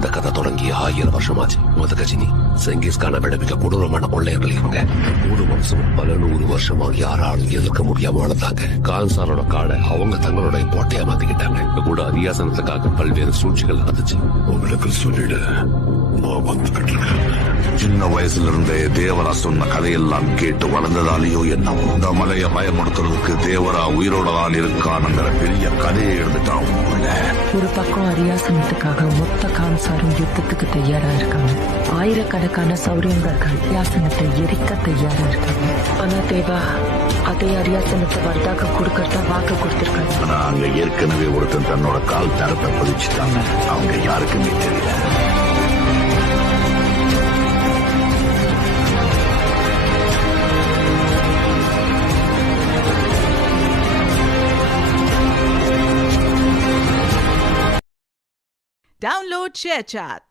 இந்த கதை தொடங்கி 1000 வருஷமாச்சு. கஜினி செங்கிஸ்கான விட மிக கொடூரமான கொள்ளையர்கள் இவங்க. 3 வருஷம் பல 100 வருஷமா யாராலும் எதிர்க்க முடியாம வளர்ந்தாங்க. கான்சாரோட காடை அவங்க தங்களுடைய கோட்டையா மாத்திக்கிட்டாங்க. கூட அரியாசனத்துக்காக பல்வேறு சூழ்ச்சிகள் நடந்துச்சு. உங்களுக்கு சொல்லிடு, நான் வந்துகிட்டு இருக்கேன். சின்ன வயசுல இருந்தே தேவரா சொன்ன கதையெல்லாம் கேட்டு வளர்ந்ததாலேயோ என்னவோ இந்த மலையை பயமுடுத்துறதுக்கு தேவரா உயிரோட தான் இருக்கானுங்கிற பெரிய கதையை எழுந்துட்டான். ஒரு பக்கம் அரியாசனத்துக்காக மொத்த கான்சாரும் யுத்தத்துக்கு தயாரா இருக்காங்க. ஆயிரக்கணக்கான சௌரியங்கர்கள் அரியாசனத்தை எரிக்க தயாரா இருக்காங்க. ஆனா தேவா அதே அரியாசனத்தை வர்தாக்கு கொடுக்கறதா வாக்கு கொடுத்திருக்காங்க. ஆனா அங்க ஏற்கனவே ஒருத்தன் தன்னோட கால் தரத்தை பதிச்சுட்டாங்க. அவங்க யாருக்குமே தெரியல. Download ShareChat.